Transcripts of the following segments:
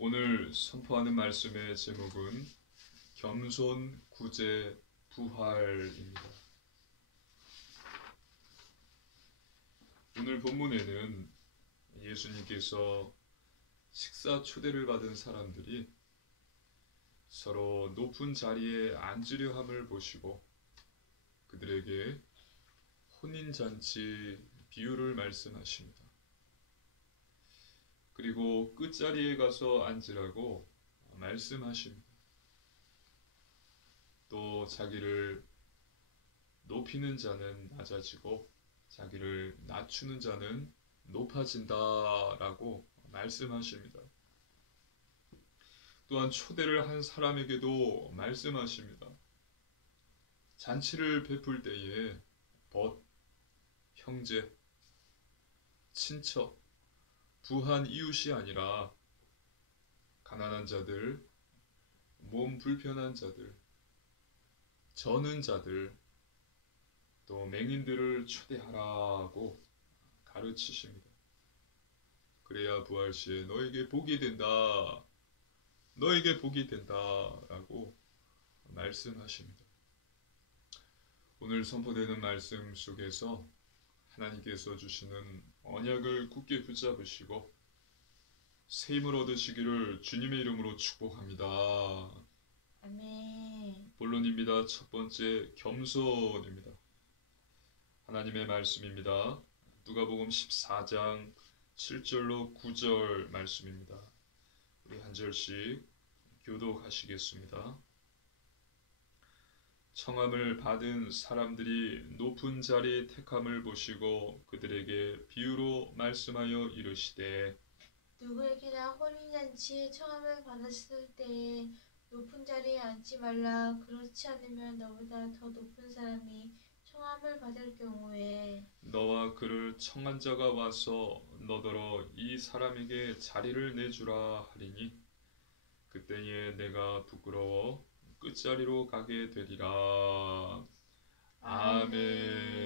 오늘 선포하는 말씀의 제목은 겸손, 구제, 부활입니다. 오늘 본문에는 예수님께서 식사 초대를 받은 사람들이 서로 높은 자리에 앉으려 함을 보시고 그들에게 혼인잔치 비유를 말씀하십니다. 그리고 끝자리에 가서 앉으라고 말씀하십니다. 또 자기를 높이는 자는 낮아지고 자기를 낮추는 자는 높아진다라고 말씀하십니다. 또한 초대를 한 사람에게도 말씀하십니다. 잔치를 베풀 때에 벗, 형제, 친척, 부한 이웃이 아니라 가난한 자들, 몸 불편한 자들, 저는 자들, 또 맹인들을 초대하라고 가르치십니다. 그래야 부활시에 너에게 복이 된다, 너에게 복이 된다라고 말씀하십니다. 오늘 선포되는 말씀 속에서 하나님께서 주시는 언약을 굳게 붙잡으시고 새 힘을 얻으시기를 주님의 이름으로 축복합니다. 아멘. 본론입니다. 첫 번째, 겸손입니다. 하나님의 말씀입니다. 누가복음 14장 7절로 9절 말씀입니다. 우리 한 절씩 교독하시겠습니다. 청함을 받은 사람들이 높은 자리 택함을 보시고 그들에게 비유로 말씀하여 이르시되 누구에게나 혼인잔치에 청함을 받았을 때에 높은 자리에 앉지 말라. 그렇지 않으면 너보다 더 높은 사람이 청함을 받을 경우에 너와 그를 청한 자가 와서 너더러 이 사람에게 자리를 내주라 하리니 그때에 내가 부끄러워 끝자리로 가게 되리라. 아멘.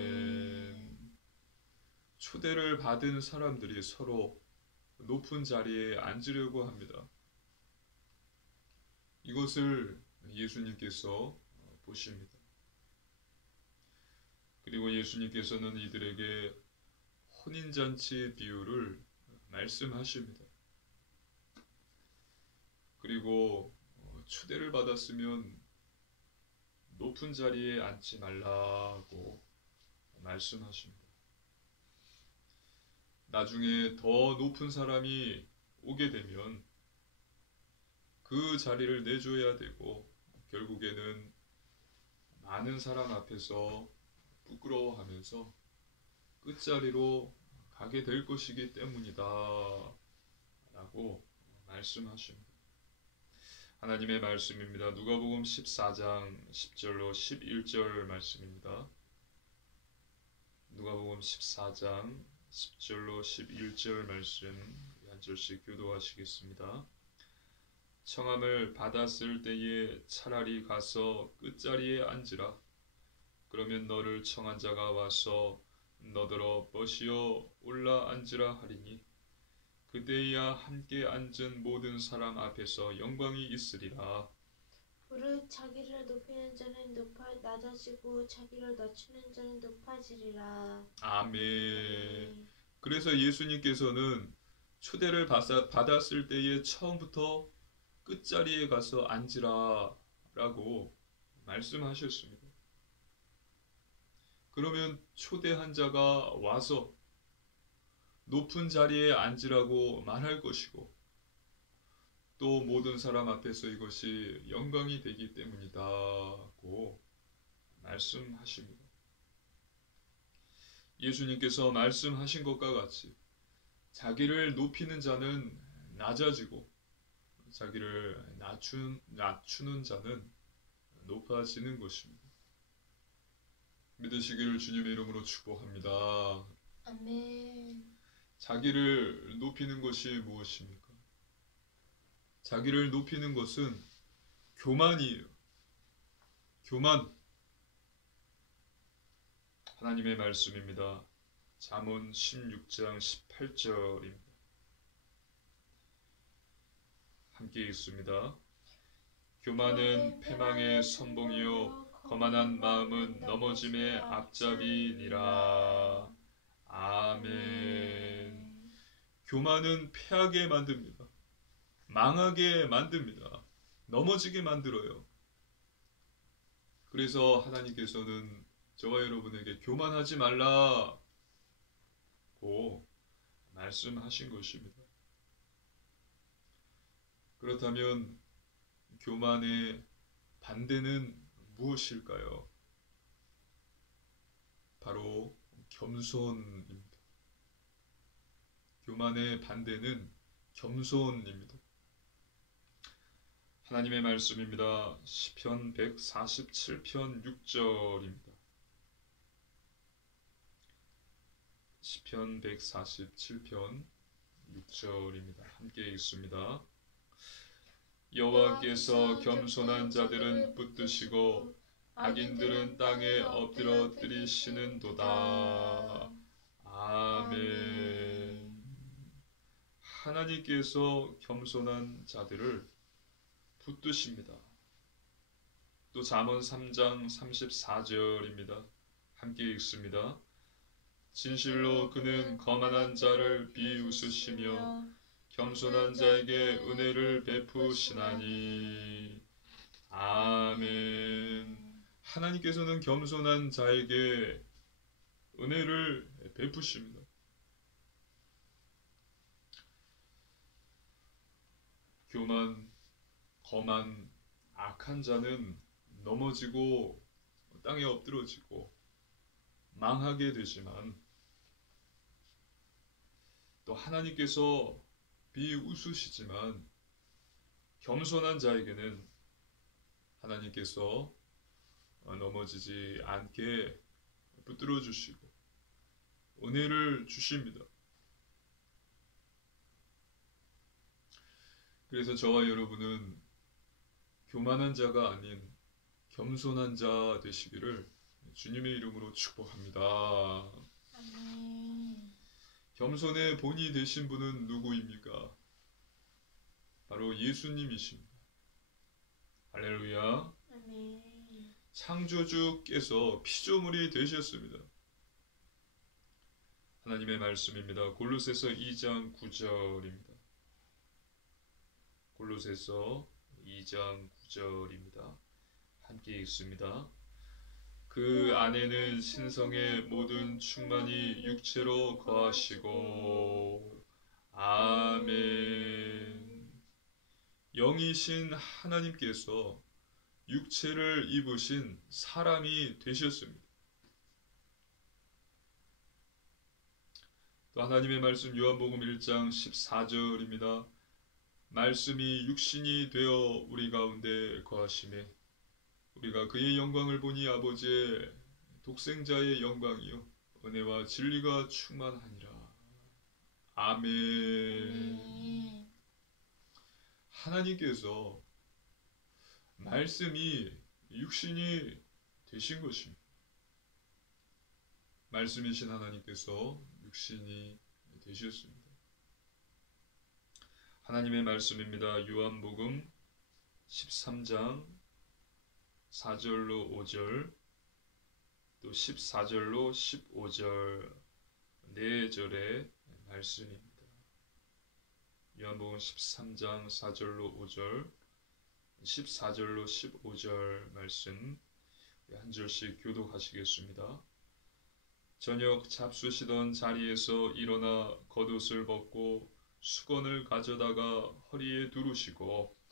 초대를 받은 사람들이 서로 높은 자리에 앉으려고 합니다. 이것을 예수님께서 보십니다. 그리고 예수님께서는 이들에게 혼인잔치 비유를 말씀하십니다. 그리고 초대를 받았으면 높은 자리에 앉지 말라고 말씀하십니다. 나중에 더 높은 사람이 오게 되면 그 자리를 내줘야 되고 결국에는 많은 사람 앞에서 부끄러워하면서 끝자리로 가게 될 것이기 때문이다 라고 말씀하십니다. 하나님의 말씀입니다. 누가복음 14장 10절로 11절 말씀입니다. 누가복음 14장 10절로 11절 말씀 한 절씩 교도하시겠습니다. 청함을 받았을 때에 차라리 가서 끝자리에 앉으라. 그러면 너를 청한 자가 와서 너더러 벗이어 올라 앉으라 하리니 그때야 함께 앉은 모든 사람 앞에서 영광이 있으리라. 무릇 자기를 높이는 자는 낮아지고 자기를 낮추는 자는 높아지리라. 아멘. 그래서 예수님께서는 초대를 받았을 때에 처음부터 끝자리에 가서 앉으라 라고 말씀하셨습니다. 그러면 초대한 자가 와서 높은 자리에 앉으라고 말할 것이고 또 모든 사람 앞에서 이것이 영광이 되기 때문이다고 말씀하십니다. 예수님께서 말씀하신 것과 같이 자기를 높이는 자는 낮아지고 자기를 낮추는 자는 높아지는 것입니다. 믿으시기를 주님의 이름으로 축복합니다. 아멘. 자기를 높이는 것이 무엇입니까? 자기를 높이는 것은 교만이에요. 교만. 하나님의 말씀입니다. 잠언 16장 18절입니다. 함께 읽습니다. 교만은 패망의 선봉이요 거만한 마음은 넘어짐의 앞잡이니라. 아멘. 교만은 패하게 만듭니다. 망하게 만듭니다. 넘어지게 만들어요. 그래서 하나님께서는 저와 여러분에게 교만하지 말라고 말씀하신 것입니다. 그렇다면 교만의 반대는 무엇일까요? 바로 겸손입니다. 교만의 반대는 겸손입니다. 하나님의 말씀입니다. 시편 147편 6절입니다. 시편 147편 6절입니다. 함께 읽습니다. 여호와께서 겸손한 자들은 붙드시고 악인들은 땅에 엎드러뜨리시는도다. 아멘. 하나님께서 겸손한 자들을 붙드십니다. 또 잠언 3장 34절입니다. 함께 읽습니다. 진실로 그는 거만한 자를 비웃으시며 겸손한 자에게 은혜를 베푸시나니. 아멘. 하나님께서는 겸손한 자에게 은혜를 베푸십니다. 교만, 거만, 악한 자는 넘어지고 땅에 엎드러지고 망하게 되지만 또 하나님께서 비웃으시지만 겸손한 자에게는 하나님께서 넘어지지 않게 붙들어 주시고 은혜를 주십니다. 그래서 저와 여러분은 교만한 자가 아닌 겸손한 자 되시기를 주님의 이름으로 축복합니다. 아멘. 겸손의 본이 되신 분은 누구입니까? 바로 예수님이십니다. 할렐루야. 아멘. 창조주께서 피조물이 되셨습니다. 하나님의 말씀입니다. 골로새서 2장 9절입니다. 골로새서 2장 9절입니다. 함께 읽습니다. 그 안에는 신성의 모든 충만이 육체로 거하시고. 아멘. 영이신 하나님께서 육체를 입으신 사람이 되셨습니다. 또 하나님의 말씀 요한복음 1장 14절입니다. 말씀이 육신이 되어 우리 가운데 거하심에 우리가 그의 영광을 보니 아버지의 독생자의 영광이요 은혜와 진리가 충만하니라. 아멘. 하나님께서 말씀이 육신이 되신 것입니다. 말씀이신 하나님께서 육신이 되셨습니다. 하나님의 말씀입니다. 요한복음 13장 4절로 5절 또 14절로 15절 4절의 말씀입니다. 요한복음 13장 4절로 5절 14절로 15절 말씀 한 절씩 교독하시겠습니다. 저녁 잡수시던 자리에서 일어나 겉옷을 벗고 수건을 가져다가 허리에 두르시고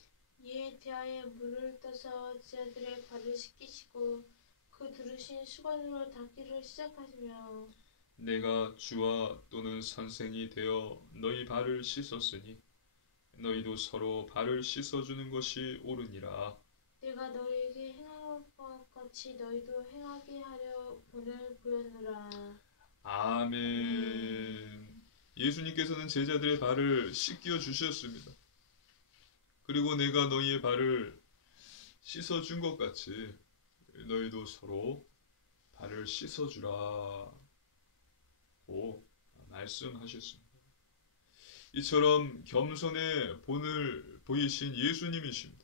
이에 대하여 물을 떠서 제자들의 발을 씻기시고 그 두르신 수건으로 닦기를 시작하시며 내가 주와 또는 선생이 되어 너희 발을 씻었으니 너희도 서로 발을 씻어주는 것이 옳으니라. 내가 너희에게 행한 것과 같이 너희도 행하게 하려 본을 보였노라. 아멘. 예수님께서는 제자들의 발을 씻겨 주셨습니다. 그리고 내가 너희의 발을 씻어준 것 같이 너희도 서로 발을 씻어주라고 말씀하셨습니다. 이처럼 겸손의 본을 보이신 예수님이십니다.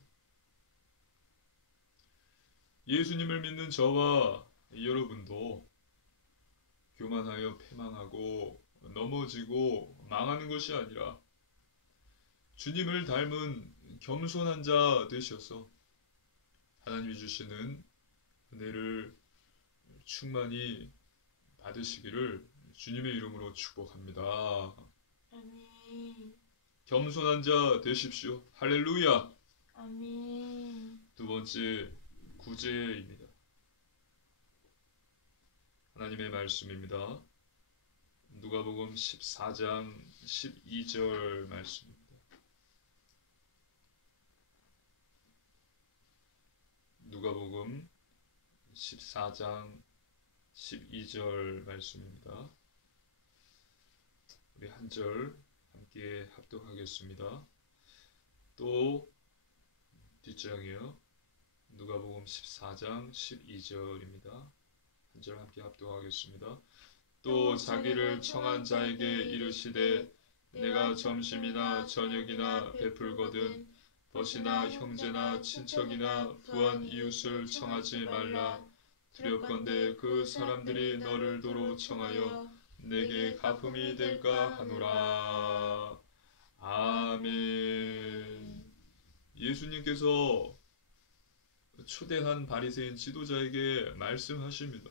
예수님을 믿는 저와 여러분도 교만하여 패망하고 넘어지고 망하는 것이 아니라 주님을 닮은 겸손한 자 되셔서 하나님이 주시는 은혜를 충만히 받으시기를 주님의 이름으로 축복합니다. 아멘. 겸손한 자 되십시오. 할렐루야. 아멘. 두 번째 구제입니다. 하나님의 말씀입니다. 누가복음 14장 12절 말씀입니다. 누가복음 14장 12절 말씀입니다. 우리 한 절 함께 합독하겠습니다. 또 뒷장이요. 누가복음 14장 12절입니다. 한 절 함께 합독하겠습니다. 또 자기를 청한 자에게 이르시되 내가 점심이나 저녁이나 베풀거든 벗이나 형제나 친척이나 부한 이웃을 청하지 말라. 두렵건대 그 사람들이 너를 도로 청하여 내게 갚음이 될까 하노라. 아멘. 예수님께서 초대한 바리새인 지도자에게 말씀하십니다.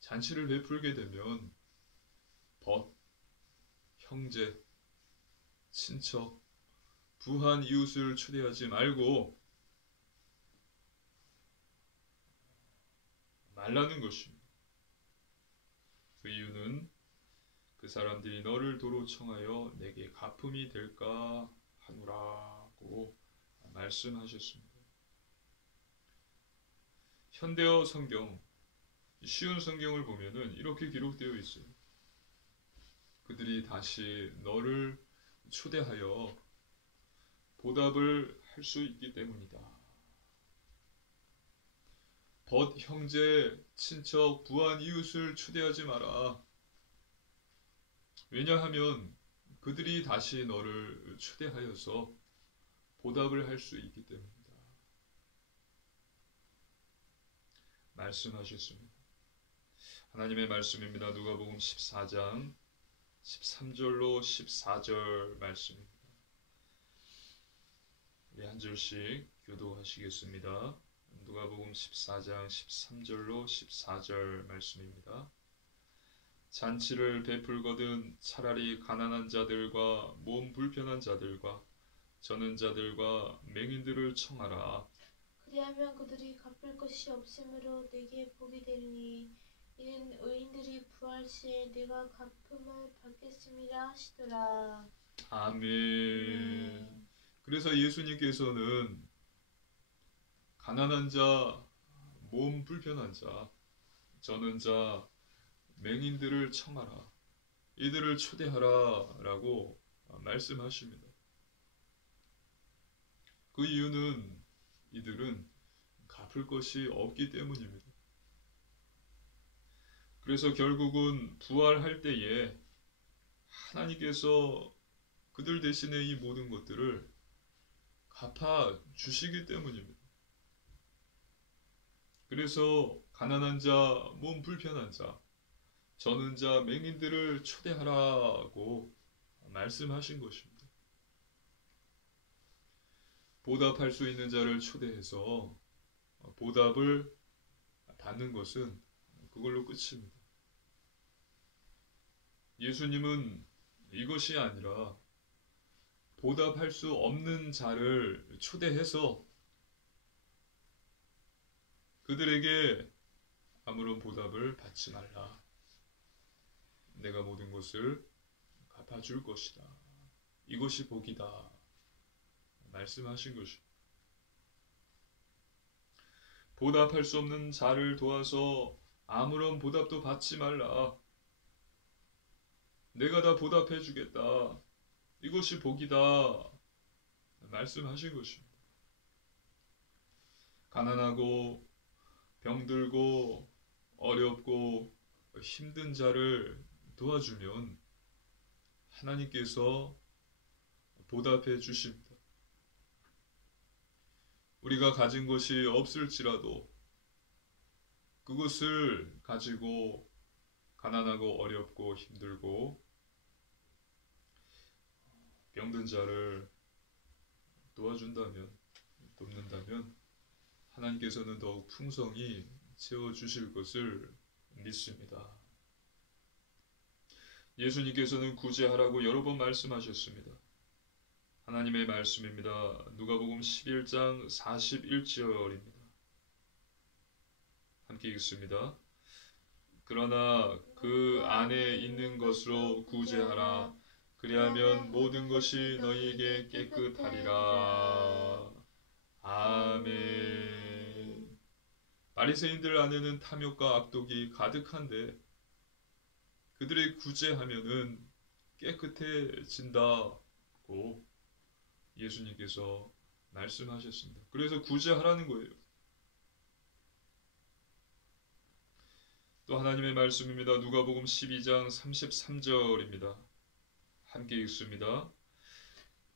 잔치를 베풀게 되면 벗, 형제, 친척, 부한 이웃을 초대하지 말고 말라는 것입니다. 그 이유는 그 사람들이 너를 도로 청하여 내게 갚음이 될까 하노라고 말씀하셨습니다. 현대어 성경, 쉬운 성경을 보면은 이렇게 기록되어 있어요. 그들이 다시 너를 초대하여 보답을 할 수 있기 때문이다. 벗, 형제, 친척, 부한 이웃을 초대하지 마라. 왜냐하면 그들이 다시 너를 초대하여서 보답을 할 수 있기 때문이다. 말씀하셨습니다. 하나님의 말씀입니다. 누가복음 14장 13절로 14절 말씀입니다. 우리 한 절씩 교도하시겠습니다. 누가복음 14장 13절로 14절 말씀입니다. 잔치를 베풀거든 차라리 가난한 자들과 몸 불편한 자들과 저는 자들과 맹인들을 청하라. 그리하면 그들이 갚을 것이 없으므로 내게 복이 되리니 이는 의인들이 부활 시에 내가 갚음을 받겠습니다 하시더라. 아멘. 그래서 예수님께서는 가난한 자, 몸 불편한 자, 저는 자, 맹인들을 청하라. 이들을 초대하라 라고 말씀하십니다. 그 이유는 이들은 갚을 것이 없기 때문입니다. 그래서 결국은 부활할 때에 하나님께서 그들 대신에 이 모든 것들을 갚아 주시기 때문입니다. 그래서 가난한 자, 몸 불편한 자, 저는 자, 맹인들을 초대하라고 말씀하신 것입니다. 보답할 수 있는 자를 초대해서 보답을 받는 것은 그걸로 끝입니다. 예수님은 이것이 아니라 보답할 수 없는 자를 초대해서 그들에게 아무런 보답을 받지 말라. 내가 모든 것을 갚아줄 것이다. 이것이 복이다. 말씀하신 것입니다. 보답할 수 없는 자를 도와서 아무런 보답도 받지 말라. 내가 다 보답해 주겠다. 이것이 복이다. 말씀하신 것입니다. 가난하고 병들고 어렵고 힘든 자를 도와주면 하나님께서 보답해 주십니다. 우리가 가진 것이 없을지라도 그것을 가지고 가난하고 어렵고 힘들고 병든 자를 도와준다면, 돕는다면 하나님께서는 더욱 풍성히 채워주실 것을 믿습니다. 예수님께서는 구제하라고 여러 번 말씀하셨습니다. 하나님의 말씀입니다. 누가복음 11장 41절입니다. 함께 읽습니다. 그러나 그 안에 있는 것으로 구제하라. 그리하면 모든 것이 너희에게 깨끗하리라. 아멘. 바리새인들 안에는 탐욕과 악독이 가득한데 그들의 구제하면은 깨끗해진다고 예수님께서 말씀하셨습니다. 그래서 구제하라는 거예요. 또 하나님의 말씀입니다. 누가복음 12장 33절입니다. 함께 읽습니다.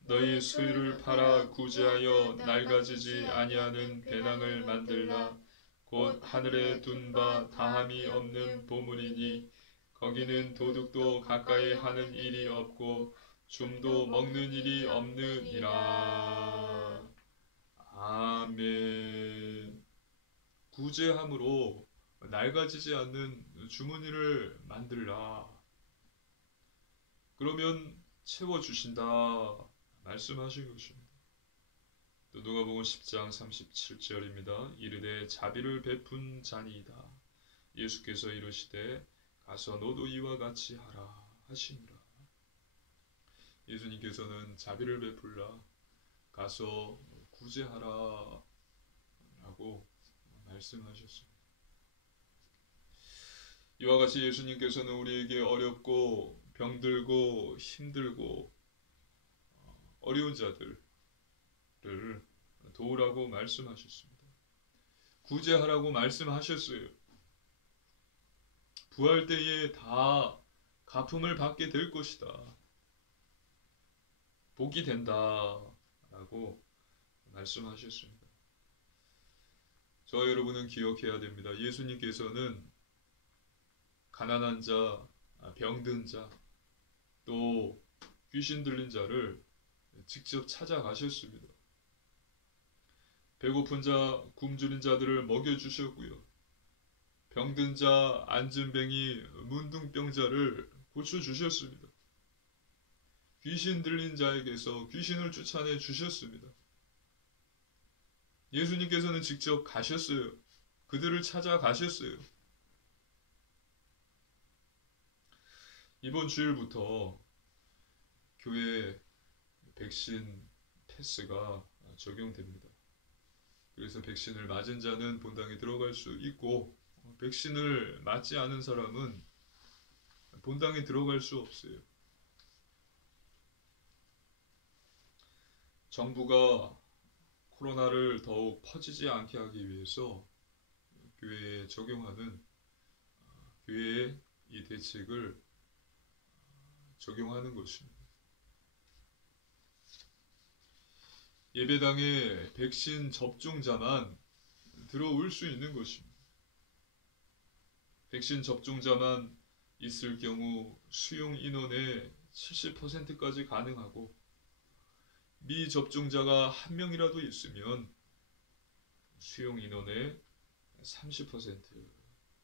너희 소유를 팔아 구제하여 낡아지지 아니하는 배낭을 만들라. 곧 하늘에 둔 바 다함이 없는 보물이니 거기는 도둑도 가까이 하는 일이 없고 줌도 먹는 일이 없느니라. 아멘. 구제함으로 낡아지지 않는 주머니를 만들라. 그러면 채워주신다 말씀하신 것입니다. 또 누가복음 10장 37절입니다. 이르되 자비를 베푼 자니이다. 예수께서 이르시되 가서 너도 이와 같이 하라 하시니라. 예수님께서는 자비를 베풀라, 가서 구제하라 라고 말씀하셨습니다. 이와 같이 예수님께서는 우리에게 어렵고 병들고 힘들고 어려운 자들을 도우라고 말씀하셨습니다. 구제하라고 말씀하셨어요. 부활 때에 다 갚음을 받게 될 것이다. 복이 된다 라고 말씀하셨습니다. 저와 여러분은 기억해야 됩니다. 예수님께서는 가난한 자, 병든 자, 또 귀신 들린 자를 직접 찾아가셨습니다. 배고픈 자, 굶주린 자들을 먹여주셨고요. 병든 자, 안진뱅이, 문둥병자를 고쳐주셨습니다. 귀신 들린 자에게서 귀신을 쫓아내 주셨습니다. 예수님께서는 직접 가셨어요. 그들을 찾아가셨어요. 이번 주일부터 교회 백신 패스가 적용됩니다. 그래서 백신을 맞은 자는 본당에 들어갈 수 있고 백신을 맞지 않은 사람은 본당에 들어갈 수 없어요. 정부가 코로나를 더욱 퍼지지 않게 하기 위해서 교회에 적용하는 교회의 이 대책을 적용하는 것입니다. 예배당에 백신 접종자만 들어올 수 있는 것입니다. 백신 접종자만 있을 경우 수용 인원의 70%까지 가능하고 미접종자가 한 명이라도 있으면 수용 인원의 30%,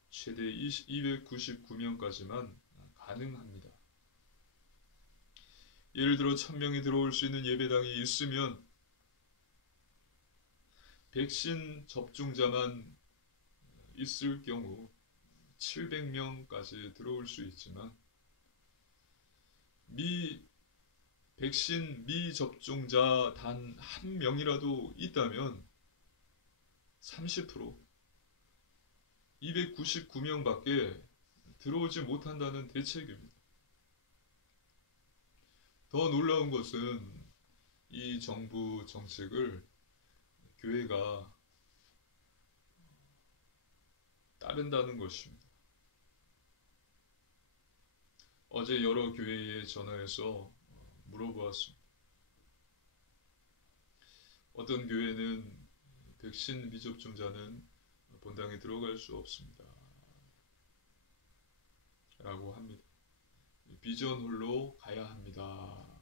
최대 299명까지만 가능합니다. 예를 들어 1000명이 들어올 수 있는 예배당이 있으면 백신 접종자만 있을 경우 700명까지 들어올 수 있지만 백신 미접종자 단 한 명이라도 있다면 30%, 299명밖에 들어오지 못한다는 대책입니다. 더 놀라운 것은 이 정부 정책을 교회가 따른다는 것입니다. 어제 여러 교회에 전화해서 물어보았습니다. 어떤 교회는 백신 미접종자는 본당에 들어갈 수 없습니다. 라고 합니다. 비전홀로 가야 합니다.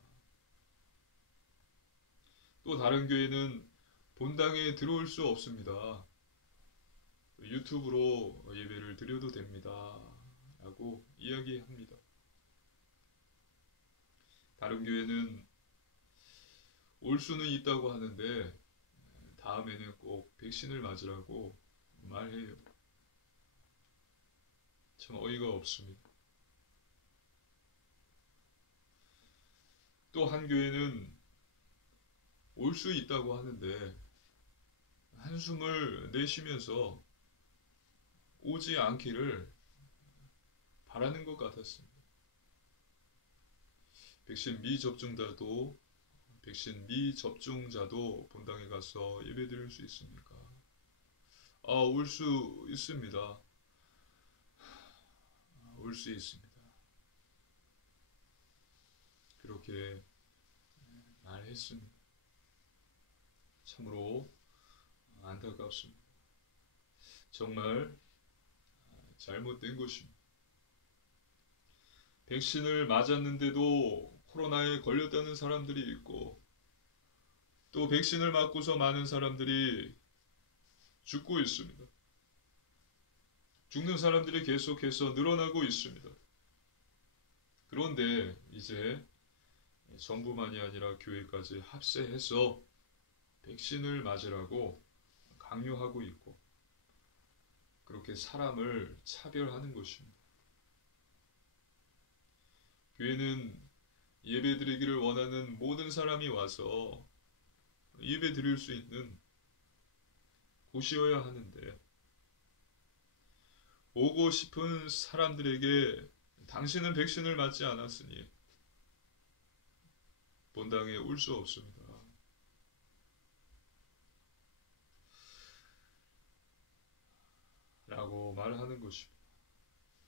또 다른 교회는 본당에 들어올 수 없습니다. 유튜브로 예배를 드려도 됩니다. 라고 이야기합니다. 다른 교회는 올 수는 있다고 하는데 다음에는 꼭 백신을 맞으라고 말해요. 참 어이가 없습니다. 또 한 교회는 올 수 있다고 하는데 한숨을 내쉬면서 오지 않기를 바라는 것 같았습니다. 백신 미접종자도 본당에 가서 예배 드릴 수 있습니까? 올 수 있습니다. 올 수 있습니다. 그렇게 말했습니다. 참으로 안타깝습니다. 정말 잘못된 것입니다. 백신을 맞았는데도 코로나에 걸렸다는 사람들이 있고 또 백신을 맞고서 많은 사람들이 죽고 있습니다. 죽는 사람들이 계속해서 늘어나고 있습니다. 그런데 이제 정부만이 아니라 교회까지 합세해서 백신을 맞으라고 강요하고 있고 그렇게 사람을 차별하는 것입니다. 교회는 예배 드리기를 원하는 모든 사람이 와서 예배 드릴 수 있는 곳이어야 하는데 오고 싶은 사람들에게 당신은 백신을 맞지 않았으니 본당에 올 수 없습니다. 라고 말하는 것입니다.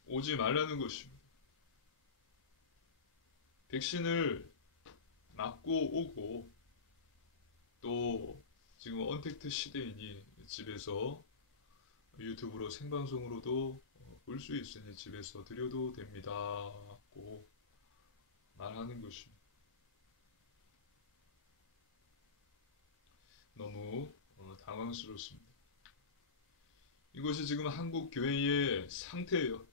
오지 말라는 것입니다. 백신을 맞고 오고 또 지금 언택트 시대이니 집에서 유튜브로 생방송으로도 볼 수 있으니 집에서 드려도 됩니다고 말하는 것입니다. 너무 당황스럽습니다. 이것이 지금 한국 교회의 상태예요.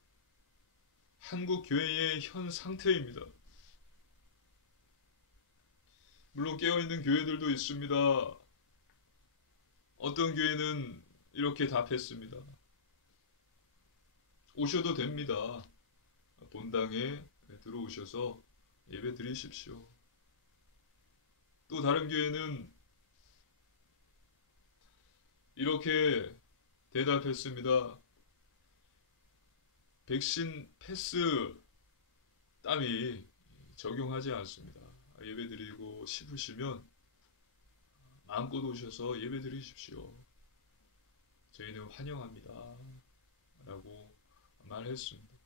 한국 교회의 현 상태입니다. 물론 깨어있는 교회들도 있습니다. 어떤 교회는 이렇게 답했습니다. 오셔도 됩니다. 본당에 들어오셔서 예배 드리십시오. 또 다른 교회는 이렇게 대답했습니다. 백신 패스 따위 적용하지 않습니다. 예배 드리고 싶으시면 마음껏 오셔서 예배 드리십시오. 저희는 환영합니다. 라고 말했습니다.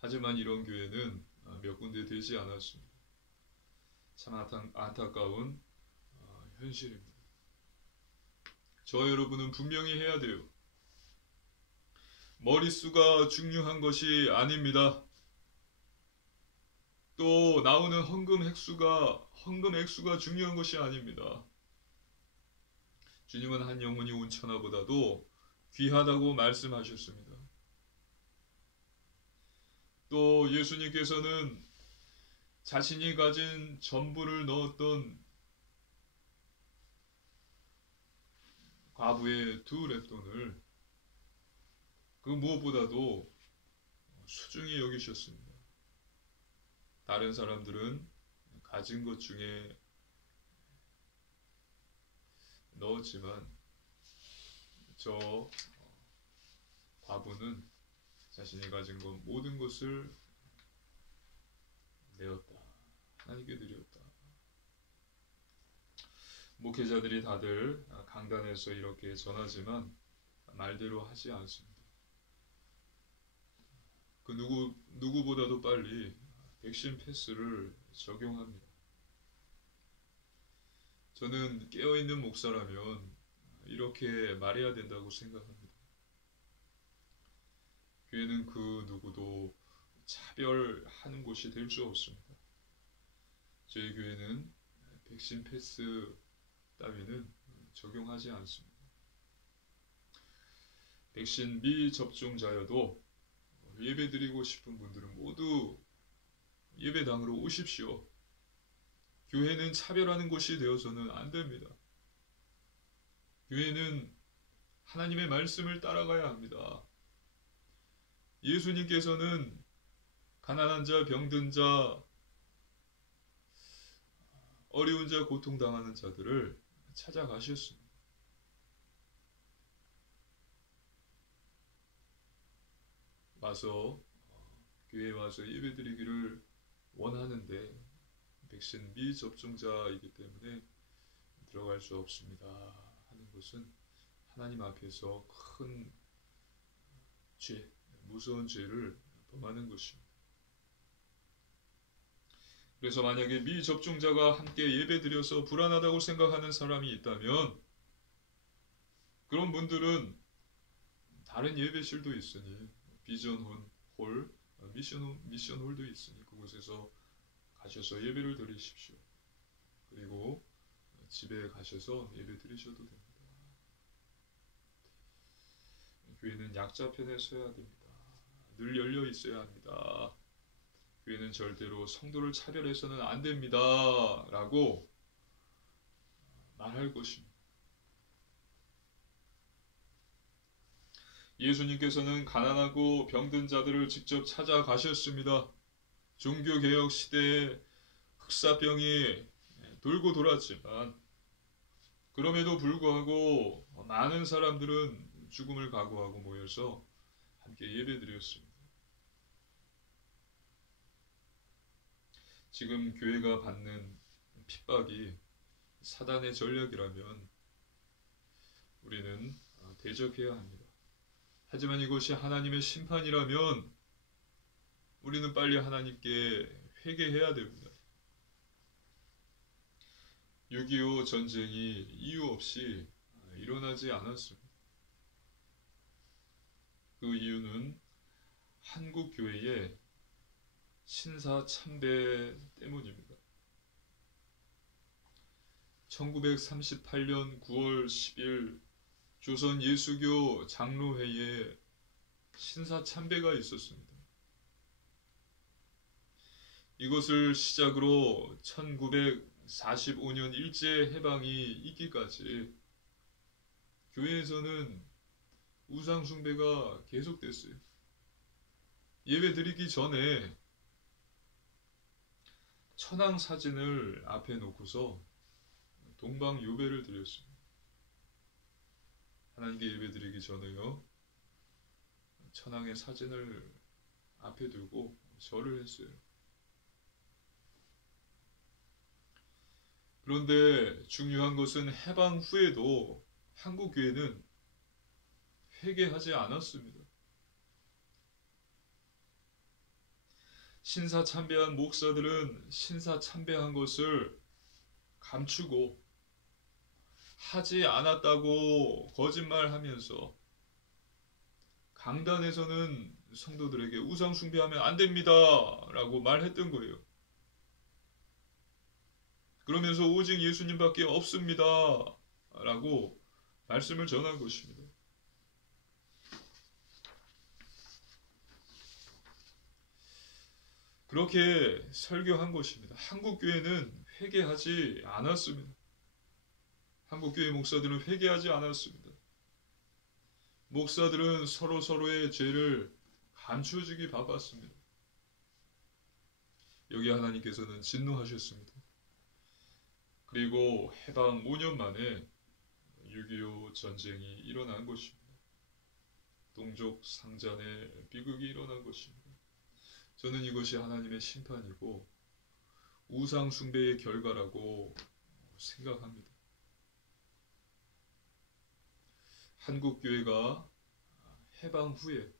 하지만 이런 교회는 몇 군데 되지 않았습니다. 참 안타까운 현실입니다. 저 여러분은 분명히 해야 돼요. 머릿수가 중요한 것이 아닙니다. 또 나오는 헌금 액수가 중요한 것이 아닙니다. 주님은 한 영혼이 온천하보다도 귀하다고 말씀하셨습니다. 또 예수님께서는 자신이 가진 전부를 넣었던 과부의 2렙돈을 그 무엇보다도 소중히 여기셨습니다. 다른 사람들은 가진 것 중에 넣었지만 저 과부는 자신이 가진 것 모든 것을 내었다. 하나님께 드렸다. 목회자들이 다들 강단에서 이렇게 전하지만 말대로 하지 않습니다. 그 누구보다도 빨리 백신 패스를 적용합니다. 저는 깨어있는 목사라면 이렇게 말해야 된다고 생각합니다. 교회는 그 누구도 차별하는 곳이 될 수 없습니다. 저희 교회는 백신 패스 따위는 적용하지 않습니다. 백신 미접종자여도 예배드리고 싶은 분들은 모두 예배당으로 오십시오. 교회는 차별하는 곳이 되어서는 안 됩니다. 교회는 하나님의 말씀을 따라가야 합니다. 예수님께서는 가난한 자, 병든 자, 어려운 자, 고통당하는 자들을 찾아가셨습니다. 교회에 와서 예배드리기를 원하는데 백신 미접종자이기 때문에 들어갈 수 없습니다 하는 것은 하나님 앞에서 큰 죄, 무서운 죄를 범하는 것입니다. 그래서 만약에 미접종자가 함께 예배드려서 불안하다고 생각하는 사람이 있다면 그런 분들은 다른 예배실도 있으니 비전홀, 미션홀도 있으니 그곳에서 가셔서 예배를 드리십시오. 그리고 집에 가셔서 예배 드리셔도 됩니다. 교회는 약자 편에 서야 됩니다. 늘 열려 있어야 합니다. 교회는 절대로 성도를 차별해서는 안 됩니다. 라고 말할 것입니다. 예수님께서는 가난하고 병든 자들을 직접 찾아가셨습니다. 종교개혁 시대에 흑사병이 돌고 돌았지만 그럼에도 불구하고 많은 사람들은 죽음을 각오하고 모여서 함께 예배드렸습니다. 지금 교회가 받는 핍박이 사단의 전략이라면 우리는 대적해야 합니다. 하지만 이것이 하나님의 심판이라면 우리는 빨리 하나님께 회개해야 됩니다. 6.25 전쟁이 이유 없이 일어나지 않았습니다. 그 이유는 한국 교회의 신사 참배 때문입니다. 1938년 9월 10일 조선 예수교 장로회에 신사 참배가 있었습니다. 이것을 시작으로 1945년 일제 해방이 있기까지 교회에서는 우상 숭배가 계속됐어요. 예배 드리기 전에 천황 사진을 앞에 놓고서 동방 요배를 드렸습니다. 하나님께 예배 드리기 전에요. 천황의 사진을 앞에 두고 절을 했어요. 그런데 중요한 것은 해방 후에도 한국 교회는 회개하지 않았습니다. 신사 참배한 목사들은 신사 참배한 것을 감추고 하지 않았다고 거짓말하면서 강단에서는 성도들에게 우상 숭배하면 안 됩니다 라고 말했던 거예요. 그러면서 오직 예수님밖에 없습니다 라고 말씀을 전한 것입니다. 그렇게 설교한 것입니다. 한국교회는 회개하지 않았습니다. 한국교회 목사들은 회개하지 않았습니다. 목사들은 서로의 죄를 감추어주기 바빴습니다. 여기 하나님께서는 진노하셨습니다. 그리고 해방 5년 만에 6.25 전쟁이 일어난 것입니다. 동족 상잔의 비극이 일어난 것입니다. 저는 이것이 하나님의 심판이고 우상 숭배의 결과라고 생각합니다. 한국 교회가 해방 후에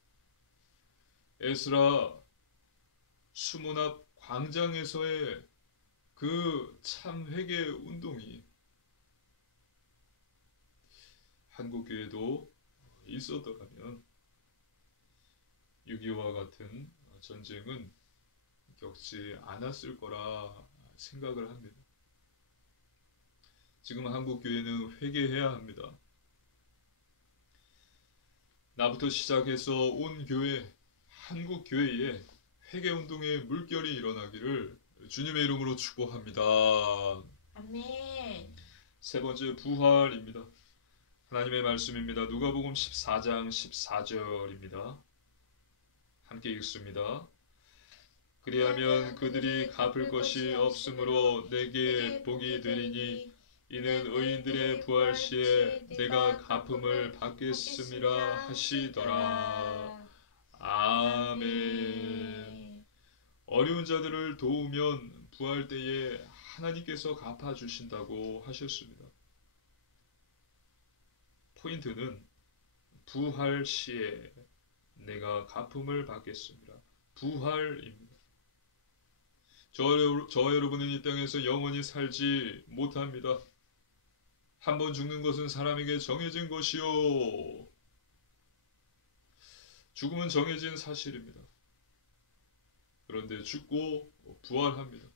에스라 수문 앞 광장에서의 그 참 회개 운동이 한국교회도 있었더라면 6.25와 같은 전쟁은 겪지 않았을 거라 생각을 합니다. 지금 한국교회는 회개해야 합니다. 나부터 시작해서 온 교회, 한국교회에 회개운동의 물결이 일어나기를 주님의 이름으로 축복합니다. 아멘. 세 번째, 부활입니다. 하나님의 말씀입니다. 누가복음 14장 14절입니다. 함께 읽습니다. 그리하면 그들이 갚을 것이 없으므로 내게 복이 되리니 이는 의인들의 부활 시에 내가 갚음을 받겠음이라 하시더라. 아멘. 어려운 자들을 도우면 부활 때에 하나님께서 갚아주신다고 하셨습니다. 포인트는 부활 시에 내가 갚음을 받겠습니다. 부활입니다. 저 여러분은 이 땅에서 영원히 살지 못합니다. 한 번 죽는 것은 사람에게 정해진 것이요. 죽음은 정해진 사실입니다. 그런데 죽고 부활합니다.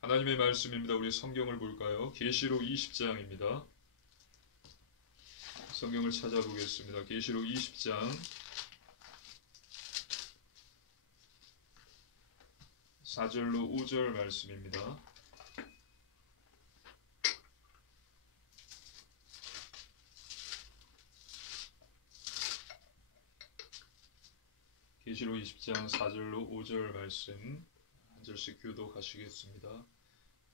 하나님의 말씀입니다. 우리 성경을 볼까요? 계시록 20장입니다. 성경을 찾아보겠습니다. 계시록 20장 4절로 5절 말씀입니다. 계시록 20장 4절로 5절 말씀 한 절씩 교독하시겠습니다.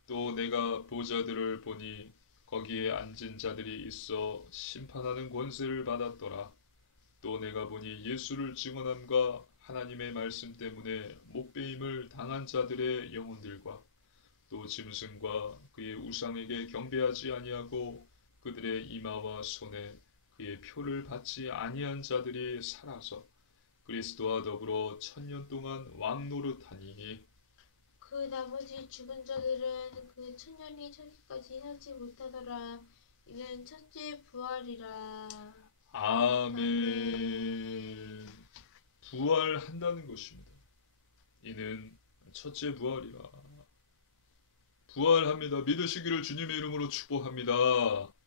또 내가 보좌들을 보니 거기에 앉은 자들이 있어 심판하는 권세를 받았더라. 또 내가 보니 예수를 증언함과 하나님의 말씀 때문에 목배임을 당한 자들의 영혼들과 또 짐승과 그의 우상에게 경배하지 아니하고 그들의 이마와 손에 그의 표를 받지 아니한 자들이 살아서 그리스도와 더불어 1000년 동안 왕노릇하니 그 나머지 죽은 자들은 그 1000년이 차기까지 살지 못하더라. 이는 첫째 부활이라. 아멘. 부활한다는 것입니다. 이는 첫째 부활이라. 부활합니다. 믿으시기를 주님의 이름으로 축복합니다.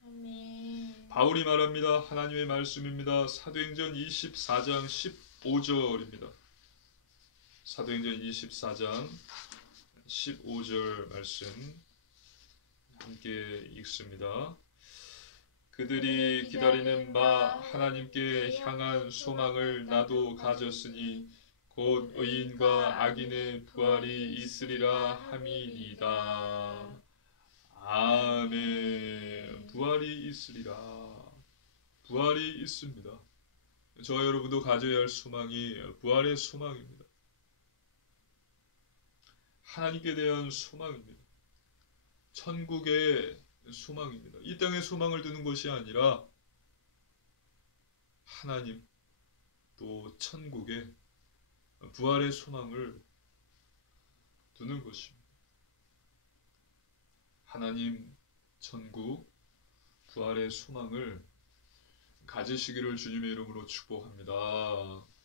아멘. 바울이 말합니다. 하나님의 말씀입니다. 사도행전 24장 15절입니다. 사도행전 24장 15절 말씀 함께 읽습니다. 그들이 기다리는 바 하나님께 향한 소망을 나도 가졌으니 곧 의인과 악인의 부활이 있으리라 함이니이다. 아멘. 부활이 있으리라. 부활이 있습니다. 저 여러분도 가져야 할 소망이 부활의 소망입니다. 하나님께 대한 소망입니다. 천국의 소망입니다. 이 땅에 소망을 두는 것이 아니라 하나님 또 천국에 부활의 소망을 두는 것입니다. 하나님, 천국, 부활의 소망을 가지시기를 주님의 이름으로 축복합니다.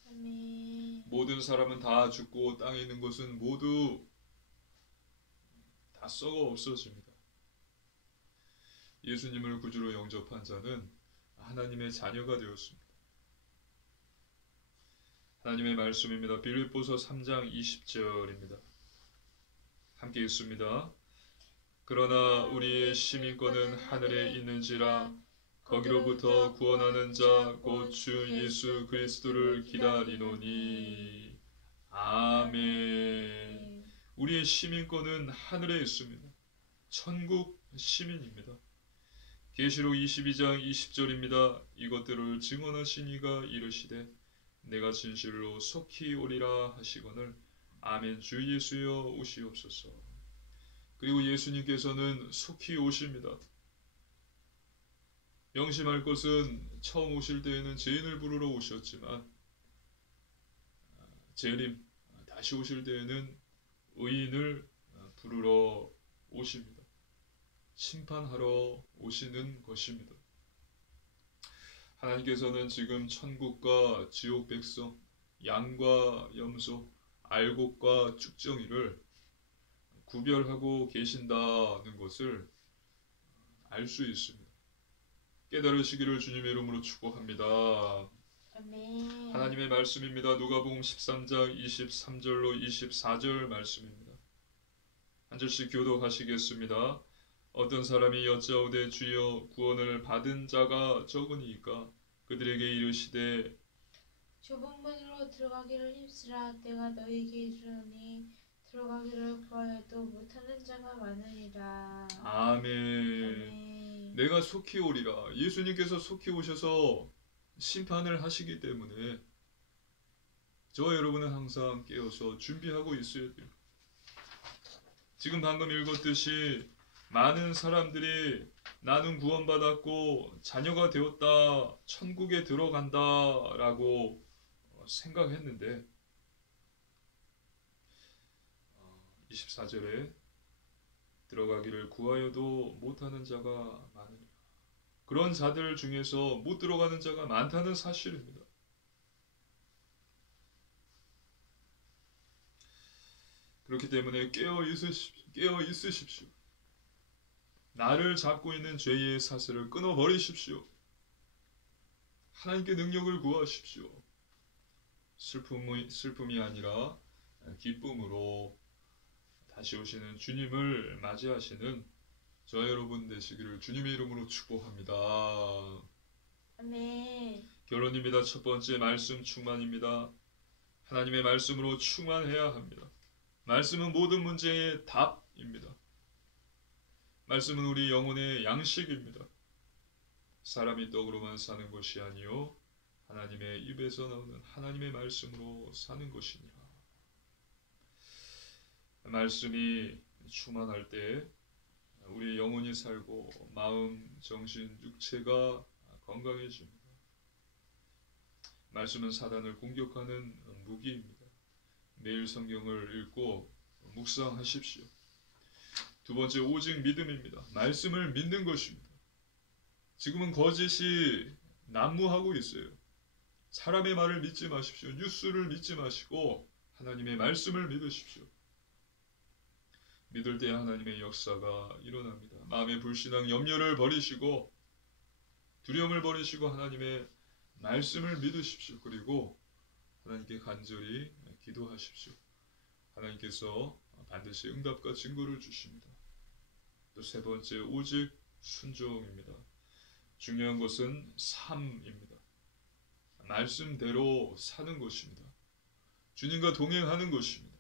아멘. 모든 사람은 다 죽고 땅에 있는 것은 모두 다 썩어 없어집니다. 예수님을 구주로 영접한 자는 하나님의 자녀가 되었습니다. 하나님의 말씀입니다. 빌립보서 3장 20절입니다. 함께 읽습니다. 그러나 우리의 시민권은 하늘에 있는지라 거기로부터 구원하는 자 곧 주 예수 그리스도를 기다리노니. 아멘. 우리의 시민권은 하늘에 있습니다. 천국 시민입니다. 계시록 22장 20절입니다. 이것들을 증언하신 이가 이르시되 내가 진실로 속히 오리라 하시거늘 아멘. 주 예수여 오시옵소서. 그리고 예수님께서는 속히 오십니다. 명심할 것은 처음 오실 때에는 죄인을 부르러 오셨지만 재림 다시 오실 때에는 의인을 부르러 오십니다. 심판하러 오시는 것입니다. 하나님께서는 지금 천국과 지옥 백성, 양과 염소, 알곡과 쭉정이를 구별하고 계신다는 것을 알 수 있습니다. 깨달으시기를 주님의 이름으로 축복합니다. 아멘. 하나님의 말씀입니다. 누가복음 13장 23절로 24절 말씀입니다. 한 절씩 교독하시겠습니다. 어떤 사람이 여짜오되 주여 구원을 받은 자가 적으니까 그들에게 이르시되 좁은 문으로 들어가기를 힘쓰라. 내가 너희에게 이르노니 들어가기를 구하여도 못하는 자가 많으리라. 아멘. 아멘. 내가 속히 오리라. 예수님께서 속히 오셔서 심판을 하시기 때문에 저와 여러분은 항상 깨어서 준비하고 있어야 돼요. 지금 방금 읽었듯이 많은 사람들이 나는 구원받았고 자녀가 되었다, 천국에 들어간다라고 생각했는데 24절에 들어가기를 구하여도 못하는 자가 많으리라. 그런 자들 중에서 못 들어가는 자가 많다는 사실입니다. 그렇기 때문에 깨어 있으십시오. 나를 잡고 있는 죄의 사슬을 끊어버리십시오. 하나님께 능력을 구하십시오. 슬픔이 아니라 기쁨으로 다시 오시는 주님을 맞이하시는 저와 여러분 되시기를 주님의 이름으로 축복합니다. 아멘. 결론입니다. 첫 번째 말씀 충만입니다. 하나님의 말씀으로 충만해야 합니다. 말씀은 모든 문제의 답입니다. 말씀은 우리 영혼의 양식입니다. 사람이 떡으로만 사는 것이 아니요 하나님의 입에서 나오는 하나님의 말씀으로 사는 것이니라. 말씀이 충만할 때 우리 영혼이 살고 마음, 정신, 육체가 건강해집니다. 말씀은 사단을 공격하는 무기입니다. 매일 성경을 읽고 묵상하십시오. 두 번째, 오직 믿음입니다. 말씀을 믿는 것입니다. 지금은 거짓이 난무하고 있어요. 사람의 말을 믿지 마십시오. 뉴스를 믿지 마시고 하나님의 말씀을 믿으십시오. 믿을 때 하나님의 역사가 일어납니다. 마음의 불신앙, 염려를 버리시고 두려움을 버리시고 하나님의 말씀을 믿으십시오. 그리고 하나님께 간절히 기도하십시오. 하나님께서 반드시 응답과 증거를 주십니다. 또 세 번째, 오직 순종입니다. 중요한 것은 삶입니다. 말씀대로 사는 것입니다. 주님과 동행하는 것입니다.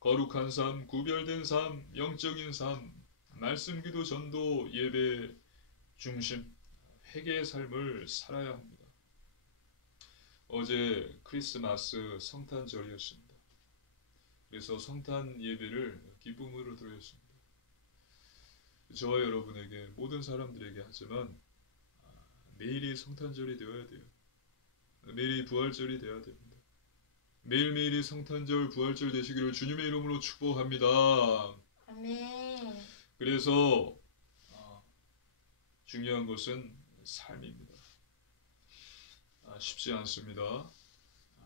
거룩한 삶, 구별된 삶, 영적인 삶, 말씀, 기도, 전도, 예배 중심, 회개의 삶을 살아야 합니다. 어제 크리스마스 성탄절이었습니다. 그래서 성탄 예배를 기쁨으로 드렸습니다. 저와 여러분에게, 모든 사람들에게 하지만 매일이 성탄절이 되어야 돼요. 매일이 부활절이 되어야 됩니다. 매일매일이 성탄절, 부활절 되시기를 주님의 이름으로 축복합니다. 아멘. 그래서 중요한 것은 삶입니다. 쉽지 않습니다.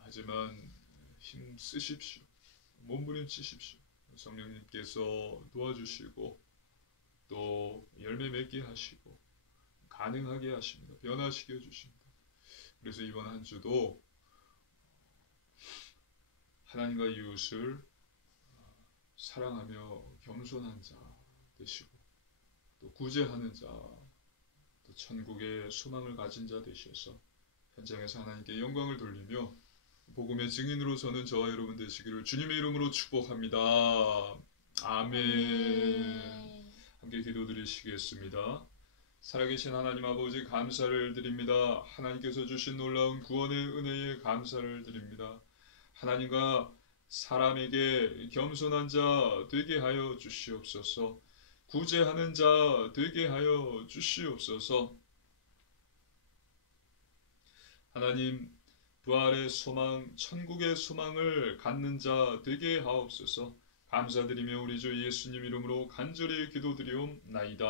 하지만 힘 쓰십시오. 몸부림치십시오. 성령님께서 도와주시고 또 열매 맺게 하시고 가능하게 하십니다. 변화시켜 주십니다. 그래서 이번 한 주도 하나님과 이웃을 사랑하며 겸손한 자 되시고 또 구제하는 자, 또 천국의 소망을 가진 자 되셔서 현장에서 하나님께 영광을 돌리며 복음의 증인으로 서는 저와 여러분 되시기를 주님의 이름으로 축복합니다. 아멘. 함께 기도드리시겠습니다. 살아계신 하나님 아버지, 감사를 드립니다. 하나님께서 주신 놀라운 구원의 은혜에 감사를 드립니다. 하나님과 사람에게 겸손한 자 되게 하여 주시옵소서. 구제하는 자 되게 하여 주시옵소서. 하나님, 부활의 소망, 천국의 소망을 갖는 자 되게 하옵소서. 감사드리며 우리 주 예수님 이름으로 간절히 기도드리옵나이다.